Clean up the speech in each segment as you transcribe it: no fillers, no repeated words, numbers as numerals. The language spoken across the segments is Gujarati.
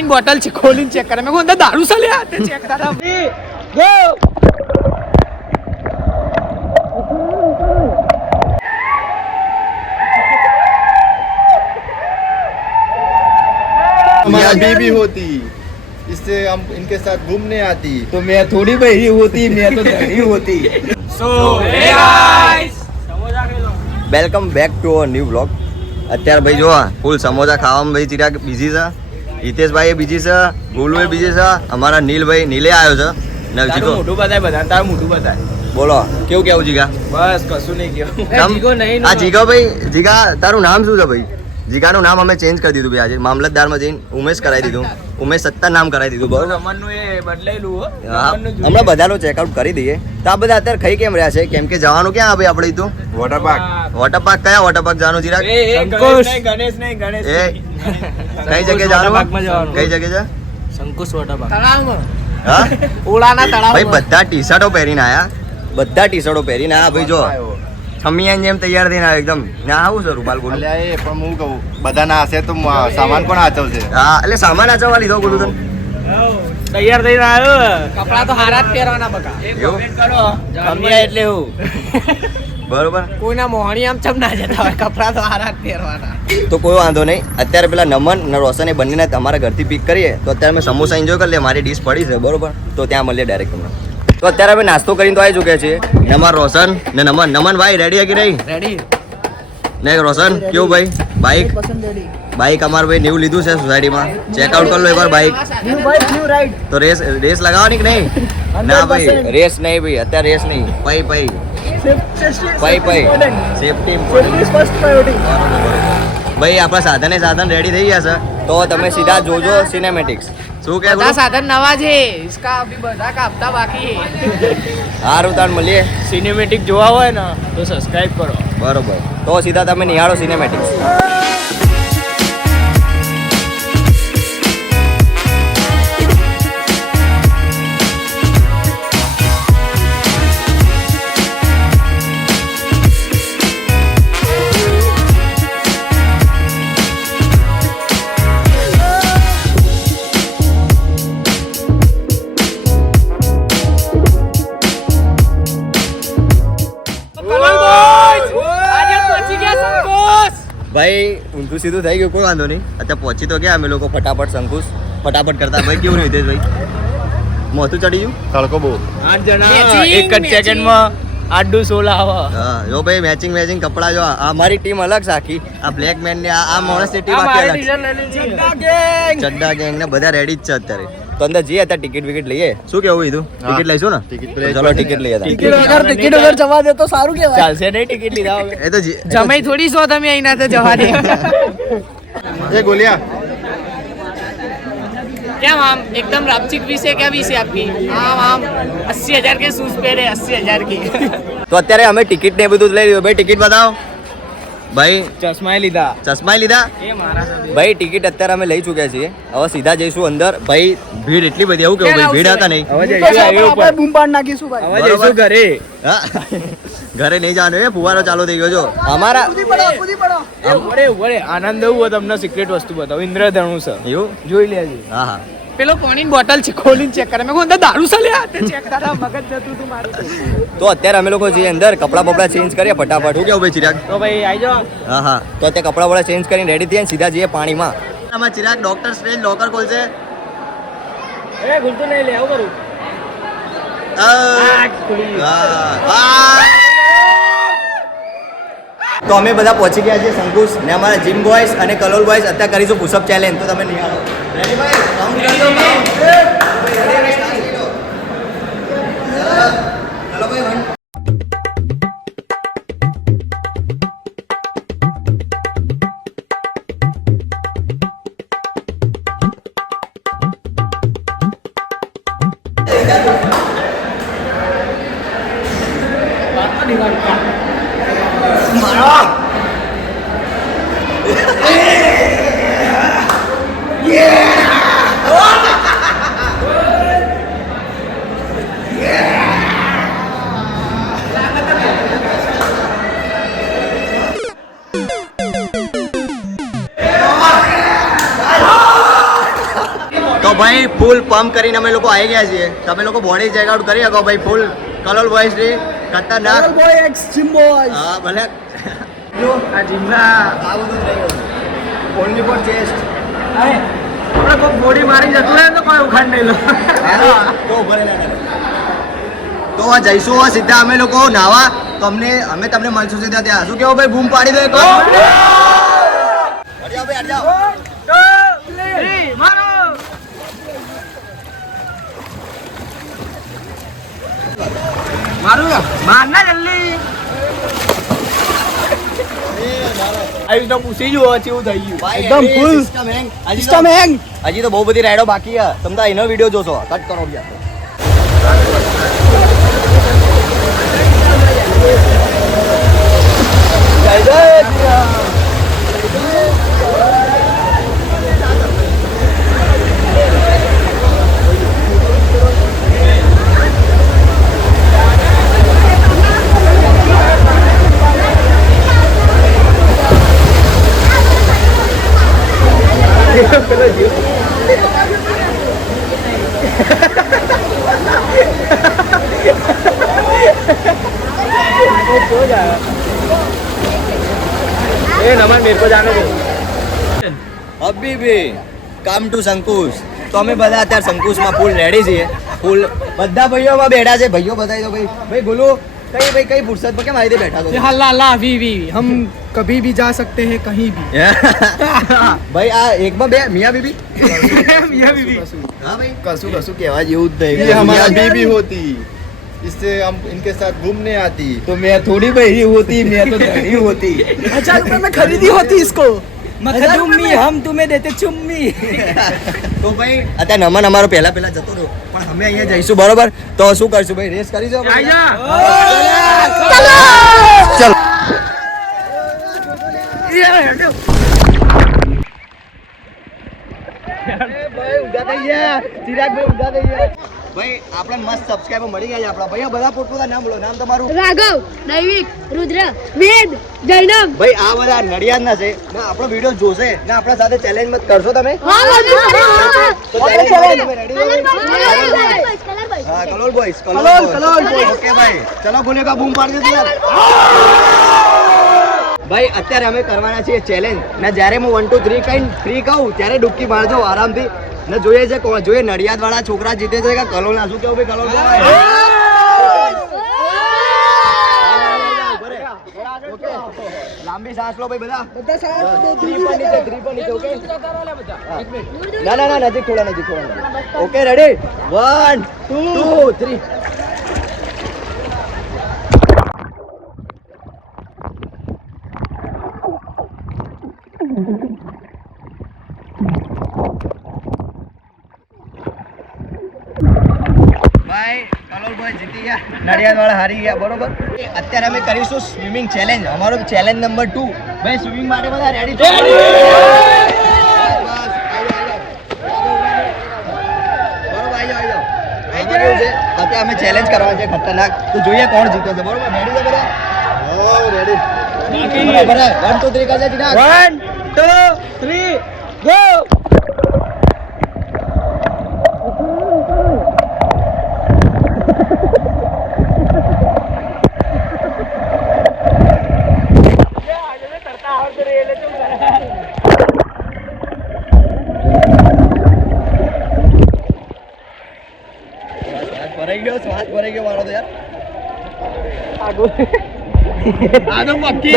પાણીની બોટલ છે, ખોલીને ચેક કરે. મેં કહું અંદર દારૂ છે લ્યા, તે ચેક કરા. ગો हमारा बीबी होती, इससे हम इनके साथ घूमने आती. तो मैं थोड़ी बहरी होती, मैं तो धनी होती. So hey guys, welcome back to a new vlog. અત્યારે ભાઈ જો ફૂલ સમોસા ખાવામાં ભાઈ ચિરાગ બિઝી છે, હિતેશભાઈ બિઝી છે, ગોલુએ બિઝી છે, અમારા નીલે આવ્યો છે. નવજીકો મોઢું બતાય, બધા તારું મોઢું બતાય. બોલો કેવું કેવું જીગા? બસ કશું નહીં કેવું. જીગો નહીં. આ જીગા ભાઈ, જીગા તારું નામ શું છે ભાઈ? જીગાનું નામ અમે ચેન્જ કરી દીધું ભાઈ આજે મામલતદારમાં જઈને ઉમેશ કરાવી દીધું. ઉમેશ સત્તા નામ કરાવી દીધું. બરોબર, રમણનું એ બદલાયેલું હો. હમણાં બધાનો ચેકઆઉટ કરી દઈએ. તો આ બધા અત્યારે ખાઈ કેમ રહ્યા છે? કેમ કે જવાનું ક્યાં ભાઈ આપણે તો वॉटर पार्क. Water park. કયા વોટર પાર્ક જવાનું ચિરાગ? ગણેશ નહીં. એ કઈ જગ્યાએ જવાનું? કઈ જગ્યાએ છે? શંકુશ વોટર પાર્ક. તળાવમાં. હા, ઓળાના તળાવ. ભાઈ બધા ટી શર્ટો પહેરીને આયા, બધા ટી શર્ટો પહેરીને આયા ભાઈ. જો છમિયાન જેમ તૈયાર થઈને આવ્યો એકદમ. ના આવું છે રૂપાલ બોલું. અલ્યા એ પણ હું કહું બધાના હશે તો સામાન કોણ આચવશે? હા, એટલે સામાન આચવવા લીધો બોલું તને. તૈયાર થઈને આવ્યો. કપડા તો હારા જ પહેરવાના બકા. એવું? કરો કમિયા એટલે હું. બરોબર, કોઈના મોહણી આમ ચમ ના જતા હોય, કપડા તો હારા જ પહેરવાના. તો કોઈ વાંધો નહીં. અત્યારે પેલા નમન ને રોશન એ બંનેને તમારા ઘરથી પિક કરીએ તો અત્યારે અમે સમોસા એન્જોય કરી લે. મારી ડીશ પડી છે બરોબર, તો ત્યાં મળીએ ડાયરેક્ટ તમને. તો અત્યારે અમે નાસ્તો કરીને તો આવી ચૂક્યા છીએ. ને અમાર રોશન ને નમન ભાઈ રેડી કે નહીં? રેડી ને રોશન કેવું ભાઈ? બાઈક અમાર ભાઈ ન્યુ લીધું છે સોસાયટીમાં. ચેકઆઉટ કરી લો એકવાર બાઈક. તો રેસ લગાવવાની કે નહીં? ના ભાઈ રેસ નહીં ભાઈ, અત્યારે રેસ નહીં. પઈ સેફટી ભાઈ. આપણા સાધન રેડી થઈ ગયા છે, તો તમે સીધા જોજો સિનેમેટિક્સ. શું કે બધા સાધન નવા છે, इसका अभी બધા का हफ्ता बाकी है. સારું તાણ મળીએ. સિનેમેટિક જોવા હોય ને તો સબસ્ક્રાઇબ કરો. બરોબર, તો સીધા તમે નિહાળો સિનેમેટિક્સ. ભાઈ ઊંધું સીધું થઈ ગયું, કોઈ વાંધો નહીં. અત્યારે પહોંચી તો ગયા અમે લોકો ફટાફટ. શંકુશ ફટાફટ કરતા ભાઈ. કેવું નહીં ભાઈ? મોતું ચડી ગયું. તડકો બહુ. 8 જણા એક જ સેકન્ડમાં 8-16 આવે. હા જો ભાઈ, મેચિંગ કપડા જો. આ અમારી ટીમ અલગ છે આખી. આ બ્લેક મેન ને આ માણસની ટીમ આખી અલગ છે. ચડ્ડા ગેંગ ને બધા રેડી જ છે અત્યારે. તો અંદર જઈએ અત્યારે ટિકિટ વિકેટ લઈએ. શું કેવું કીધું? ટિકિટ લઈશું ને? ચલો ટિકિટ લઈએ. ટિકિટ વગર જવા દે તો સારું કહેવાય. ચાલશે નહીં ટિકિટ લીધા વગર. એ તો જમાઈ થોડી છો તમે અહીંના તો જવા દે. ये गोलियां क्या मैम एकदम रापचिक विष है, क्या विष है आपकी? हाँ मैम 80,000 के शूज पहने, 80,000 की. તો અત્યારે અમે ટિકિટ ને બધું લઈ લીધું. ભાઈ ટિકિટ બતાવો. ભાઈ ચશ્મા લીધા. ચશ્મા લીધા. એ મારા ભાઈ ટિકિટ અત્યારે અમે લઈ ચૂક્યા છીએ. હવે સીધા જઈશું અંદર. ભાઈ ભીડ એટલી બધી. એવું કેવું ભાઈ? ભીડ હતા નહીં? આપણે બૂમ પાડ નાખીશું ભાઈ. હવે જઈશું ઘરે. હા, ઘરે નહીં જવાનું. એ ફુવારો ચાલુ થઈ ગયો. જો અમારા ઉભરે આનંદ એવું હોય તમને સિક્રેટ વસ્તુ બતાવું. ઇન્દ્રધનુષ છે એવું જોઈ લેજો. હા હા, પેલો પાણીની બોટલ છે, ખોલીને ચેક કરે. મેં કહું અંદર દારૂ છે લ્યા, તે ચેક કરા. મગજ જતું તું મારું. તો અત્યારે અમે લોકો જઈએ અંદર. કપડા બપડા ચેન્જ કરીએ ફટાફટ. શું કેવું ભાઈ ચિરાગ? તો ભાઈ આવી જાઓ. હા હા, તો અત્યારે કપડા બપડા ચેન્જ કરીને રેડી થઈએ સીધા જઈએ પાણીમાં. આમાં ચિરાગ ડોક્ટર સ્ટ્રેન્જ લોકર ખોલશે. એ ગુલતું નહીં લે, આવું કરું. તો અમે બધા પહોંચી ગયા છીએ શંકુશ ને અમારા જીમ બોયઝ અને કલોલ બોયઝ. અત્યારે કરીશું પુશઅપ ચેલેન્જ. તો તમે નિહાળો. રેડી ભાઈ? કાઉન્ટ કરી દો. ચલો ભાઈ. તો ભાઈ ફૂલ પંપ કરીને અમે લોકો આવી ગયા છીએ. તમે લોકો બોડી ચેકઆઉટ કરી શકો ભાઈ. ફૂલ કલોલ બોયસ ની ખતરનાક બોય એક્સ જીમ બોય. હા ભલે જો આ જીમના આ બધું જ રહ્યું ઓનલી ફોર ચેસ્ટ. આપણે કોઈ બોડી મારી જતું રહે તો કોઈ ઉખાડ નહીં લો. તો ભલે તો આ જઈશું સીધા અમે લોકો નાવા. તો અમે તમને મળશું સીધા ત્યાં. શું કેવું ભાઈ? બૂમ પાડી દે. હટ જાઓ ભાઈ, હટ જાઓ. મારું મારના જલ્દી આવી તો પૂછી જુઓ કેવું થઈ ગયું. ભાઈ, એકદમ એવી full. system hang. હજી સિસ્ટમ તો- હેંગ. હજી તો બહુ બધી રાઈડો બાકી છે. તમે તો એનો વિડીયો જોશો. કટ કરો યાર. એ નમન મેરે કો જાનો દો. અભી ભી કામ ટુ શંકુશ. તો અમે બધા અત્યારે શંકુશમાં ફૂલ રેડી છીએ. ફૂલ બધા ભાઈઓમાં બેઠા છે. ભાઈઓ બતાવી દો ભાઈ. ભાઈ બોલો કઈ ફુરસત પર કેમ આવી બેઠા તો? हल्ला ला वी वी हम कभी भी जा सकते हैं कहीं भी. ભાઈ આ એકમાં બે મિયા બીબી. मियां बीवी. હા ભાઈ કશું કશું કહેવા જેવું જ ये हमारा बीबी होती, इससे हम इनके साथ घूमने आती. तो मैं थोड़ी बहरी होती, मैं तो धड़ी होती. 1000 रुपए में खरीदी होती इसको. मखदुम्मी हम तुम्हें देते चुम्मी. તો ભાઈ અત્યારે નમન અમારો પહેલા જતો રહ્યો. પણ અમે અહીંયા જઈશું બરોબર. તો શું કરશું ભાઈ? રેસ કરીશું આપણે? ચલો. ભાઈ આપણે મસ્ત સબસ્ક્રાઇબર મળી ગયા છે આપણા. ભાઈ આ બધા પોતપોતાનું નામ બોલો. નામ તમારું? રાઘવ, દૈવિક, રુદ્ર, વેદ, જૈનમ. ભાઈ આ બધા નડિયાદના છે ને આપણો વિડીયો જોશે ને આપણા સાથે ચેલેન્જ મત કરશો તમે? હા, તો challenge તમે ready છો ભાઈ? હા, Kalol boys. Kalol boys. Okay ભાઈ ચલો બોલેગા બૂમ પાડી દે યાર. ભાઈ અત્યારે અમે કરવાના છીએ ચેલેન્જ ને જ્યારે હું 1 2 3 કઈ 3 કહું ત્યારે ડૂબકી મારજો આરામથી ને જોઈએ છે કોણ જોઈએ નડિયાદ વાળા છોકરા જીતે છે કે કલોલ ના. શું કેવું ભાઈ? કલોલ બોય. ઓકે લાંબી સાસ લો ભાઈ બધા. 3 પર નીચે ઓકે. ના નજીક થોડા. Okay ready 1 2 3. ભાઈ કલોલ બોય જીતી ગયા. નડિયાદ વાળા હારી ગયા બરોબર. અત્યારે અમે કરીશું સ્વિમિંગ ચેલેન્જ. અમારો ચેલેન્જ નંબર 2. ભાઈ સ્વિમિંગ માટે બધા રેડી છો? અત્યારે અમે ચેલેન્જ કરવાનું છે ખતરનાક. તો જોઈએ કોણ જીતે છે બરોબર. રેડી છે બધા? हाँ रेडी. બરાબર 1 2 3 કરજે જીના. 1 2 3 गो. શ્વાસ ભરાઈ ગયો મારો તો યાર. આ તો પક્કી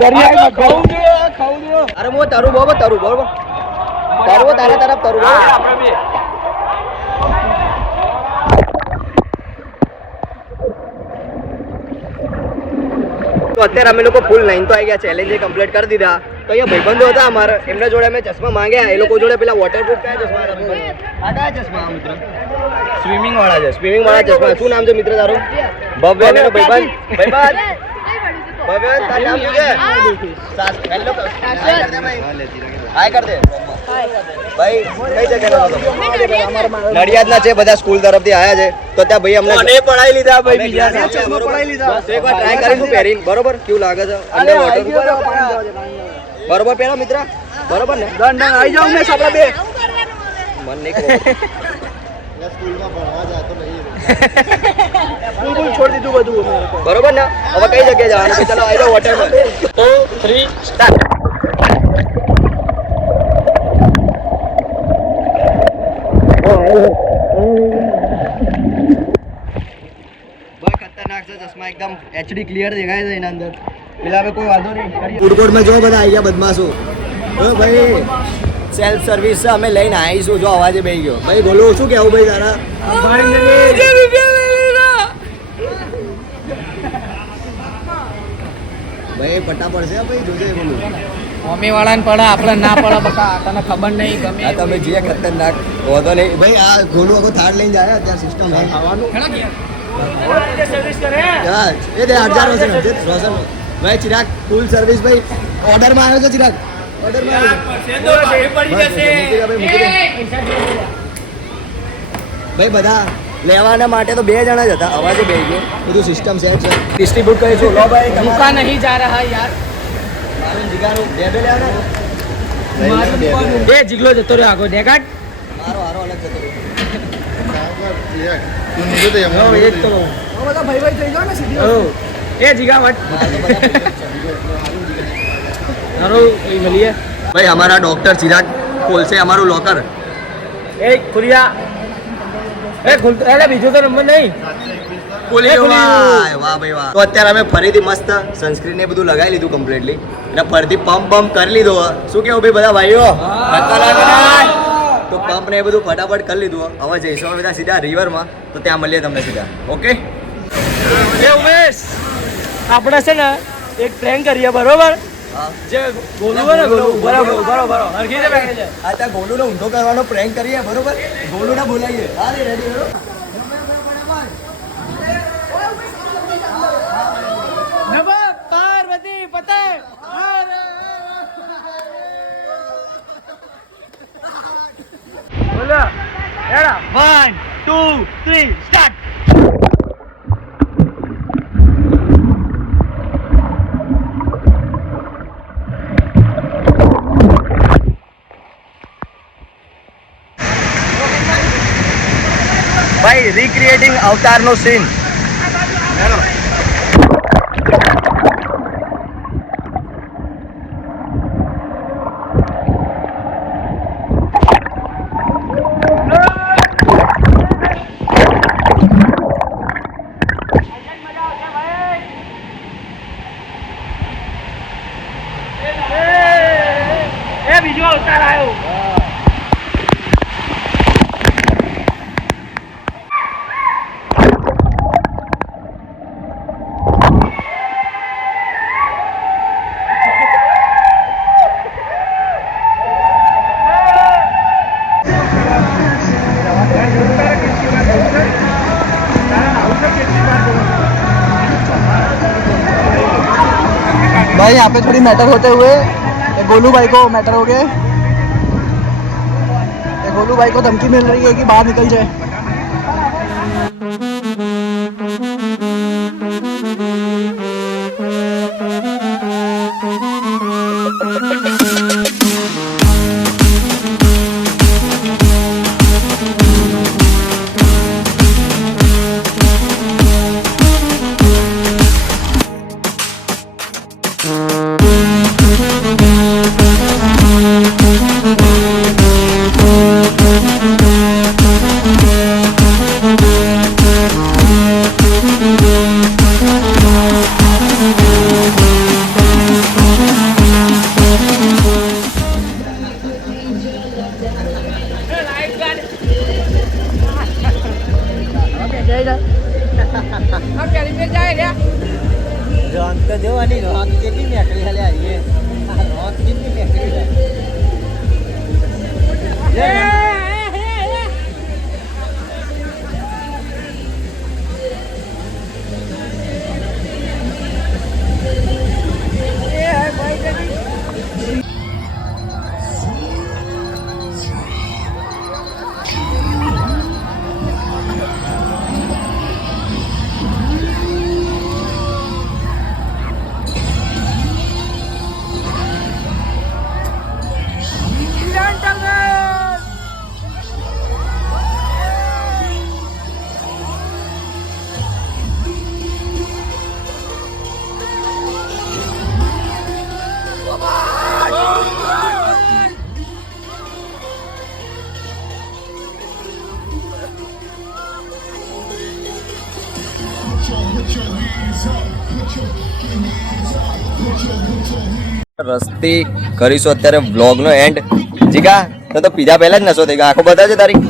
દરિયા ખાવું દો. અરે હું તારું બરોબર તારું તારા તરફ તારું બરોબર. તો અત્યારે અમે લોકો ફૂલ લાઈન તો આવી ગયા. ચેલેન્જ કમ્પ્લીટ કરી દીધા. તો અહીંયા ભાઈબંધો હતા અમારા. એમના જોડે અમે ચશ્મા માંગ્યા. એ લોકો જોડે પેલા વોટરપ્રૂફ કયા ચશ્મા હતા? આ કયા ચશ્મા મિત્ર? સ્વિમિંગ વાળા છે. સ્વિમિંગ વાળા ચશ્મા. શું નામ છે મિત્ર તારું? ભવ્ય ને ભાઈબંધ. ભવ્ય તારું નામ શું છે? હેલો હાય કર દે ભાઈ. કઈ જગ્યાના છો? નડિયાદના છે બધા. સ્કૂલ તરફથી આયા છે. તો ત્યાં ભાઈ અમને પડાઈ લીધા ભાઈ બીજા પડાઈ લીધા. એક વાર ટ્રાય કરીશું પહેરીને બરોબર કેવું લાગે છે. અંદર વોટર બરોબર પહેરો મિત્ર બરોબર ને? આવી જાઉં મેં સાપડા બે. મન નહીં કહો स्कूल में भणवा जातो नहीं બિલકુલ છોડી દીધું બધું બરોબર ને હવે કઈ જગ્યાએ જવાનું છે ચલો આવી જાઓ હોટલમાં 2 3 સ્ટાર્ટ ભાઈ ખતરનાક છે ચશ્મા એકદમ એચડી ક્લિયર દેખાય છે એના અંદર પેલા હવે કોઈ વાંધો નહીં ફૂડ કોર્ટમાં જો બધા આવી ગયા બદમાશો ભાઈ સેલ્ફ સર્વિસ છે અમે લઈને આવીશું જો અવાજે બેસી ગયો ભાઈ બોલો શું કેવું ભાઈ તારા ભાઈ પટ્ટા પડશે ભાઈ જોજે બોલું મમ્મી વાળાને પડે આપણે ના પડે બકા તને ખબર નહીં ગમે આ તમે જે ખતરનાક વાંધો નહીં ભાઈ આ ગોલું આખું થાળ લઈને જાય અત્યારે સિસ્ટમ ખાવાનું સર્વિસ કરે એ દે 8000 છે રોશન ભાઈ ચિરાગ ફૂલ સર્વિસ ભાઈ ઓર્ડરમાં આવ્યો છે ચિરાગ ઓર્ડરમાં ભાઈ બધા લેવાના માટે તો 2 જણા જ હતા અવાજે બેસી ગયો બધું સિસ્ટમ સેટ છે ડિસ્ટ્રીબ્યુટ કરીશું લો ભાઈ रुका नहीं जा रहा यार મારું જીગાનું બે લેવાના એ જીગલો જતો રહ્યો આગો ડેકાટ મારો હારો અલગ જતો રહ્યો तू नहीं तो ઓ, એ જ તો કહું. બધા ભાઈ ભાઈ થઈ જાઓ ને સીધી એ જીગાવટ મારે તો બધા હારો એ મળીએ ભાઈ અમારા ડોક્ટર ચિરાગ ખોલશે અમારું લોકર એ ખુરિયા એ ખુલતો એટલે બીજો તો નંબર નહીં ખોલી દો ભાઈ વાહ ભાઈ વાહ તો અત્યારે અમે ફરીથી મસ્ત સનસ્ક્રીન ને બધું લગાવી લીધું કમ્પ્લીટલી અને ફરીથી પંપ કરી લીધો શું કેવું ભાઈ બધા ભાઈઓ ધક્કા લાગે ને? તો પંપ ને એ બધું ફટાફટ કરી લીધું હવે જઈશું અમે બધા સીધા રિવરમાં તો ત્યાં મળીએ તમને સીધા ઓકે એ ઉમેશ આપણે છે ને એક પ્રેન્ક કરીએ બરોબર જે ગોલું હોય ને ગોલું બરાબર બરાબર હરખી રીતે બેઠે છે આ ત્યાં ગોલુને ઊંધો કરવાનો પ્રેન્ક કરીએ બરોબર ગોલુને બોલાવીએ હા રેડી બરોબર પાર્વતી પતંગ બોલો એડા 1 2 3 સ્ટાર્ટ ભાઈ રિક્રિએટિંગ અવતારનો સીન એ બીજો અવતાર આવ્યો भाई यहाँ पे थोड़ी मैटर होते हुए ये गोलू भाई को मैटर हो गए ये गोलू भाई को धमकी मिल रही है कि बाहर निकल जाए રસ્તી કરીશું અત્યારે વ્લોગ નો એન્ડ. જીગા તો પીધા પહેલા જ નશો થઈ ગયો. આંખો બતાવજો તારી.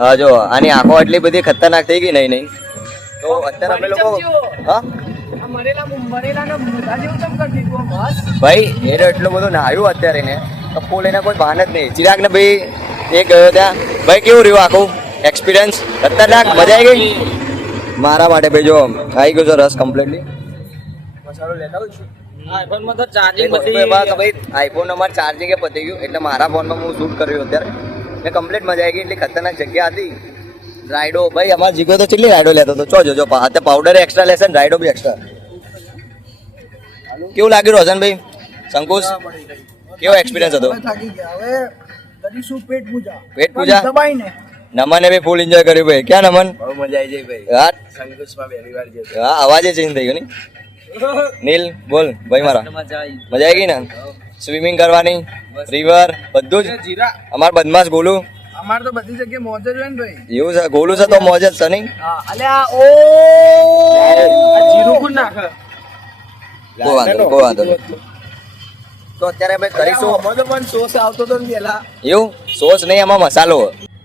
હા જો આની આંખો એટલી બધી ખતરનાક થઈ ગઈ. નહીં તો અત્યારે અમે લોકો હા ભાઈ એ તો એટલો બધો નાહ્યું અત્યારે ને તો ફૂલ એને કોઈ ભાન જ નહીં. ચિરાગ ને ભાઈ એ ગયો ત્યાં. ભાઈ કેવું રહ્યું આખું એક્સપિરિયન્સ? ખતરનાક, મજા આવી ગઈ મારા માટે. ભાઈ જો આવી ગયો છે રસ કમ્પ્લીટલી. આઈફોનમાં તો ચાર્જિંગ આઈફોન અમારે ચાર્જિંગ એ પતી ગયું એટલે મારા ફોનમાં હું શૂટ કર્યું અત્યારે ને કમ્પ્લીટ મજા આવી ગઈ. એટલી ખતરનાક જગ્યા હતી. રાઈડો ભાઈ અમારા જીગો તો કેટલી રાઈડો લેતો હતો. જો અત્યારે પાવડર એક્સ્ટ્રા લેશે ને રાઈડો બી એક્સ્ટ્રા. કેવું લાગ્યું રોશનભાઈ? શંકુશ કેવો એક્સપિરિયન્સ હતો? પેટ પૂજા નમને બી ફૂલ એન્જોય કર્યું ભાઈ. ક્યાં નમન? બહુ મજા આવી જાય ભાઈ. હા અવાજ ચેન્જ થઈ ગયો ને. નીલ બોલ ભાઈ મારા. મજા આવી ગઈ ને? સ્વિમિંગ કરવાની, રિવર બધું જ. અમાર બદમાશ ગોલું. અમારે તો બધી જગ્યાએ મોજ જ હોય ને ભાઈ. એવું છે ગોલું છે તો મોજ જ છે નહીં. અલ્યા ઓ જીરું કોણ નાખે? કોઈ વાંધો નહીં. તો અત્યારે અમે કરીશું પણ સોસ આવતો તો ને પેલા. એવું સોસ નહીં આમાં મસાલો.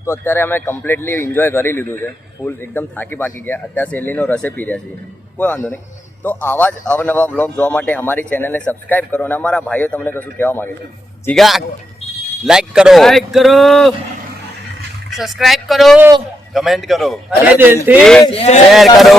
તો અત્યારે અમે કમ્પ્લીટલી એન્જોય કરી લીધું છે. ફૂલ એકદમ થાકી પાકી ગયા. અત્યારે શેરડીનો રસે પી રહ્યા છીએ. કોઈ વાંધો નહીં. તો આવા જ અવનવા બ્લોગ જોવા માટે અમારી ચેનલને સબસ્ક્રાઇબ કરો અને અમારા ભાઈઓ તમને કશું કહેવા માંગે છે. જીગા લાઈક કરો, સબસ્ક્રાઇબ કરો, कमेंट करो અરે દિલથી શેર કરો.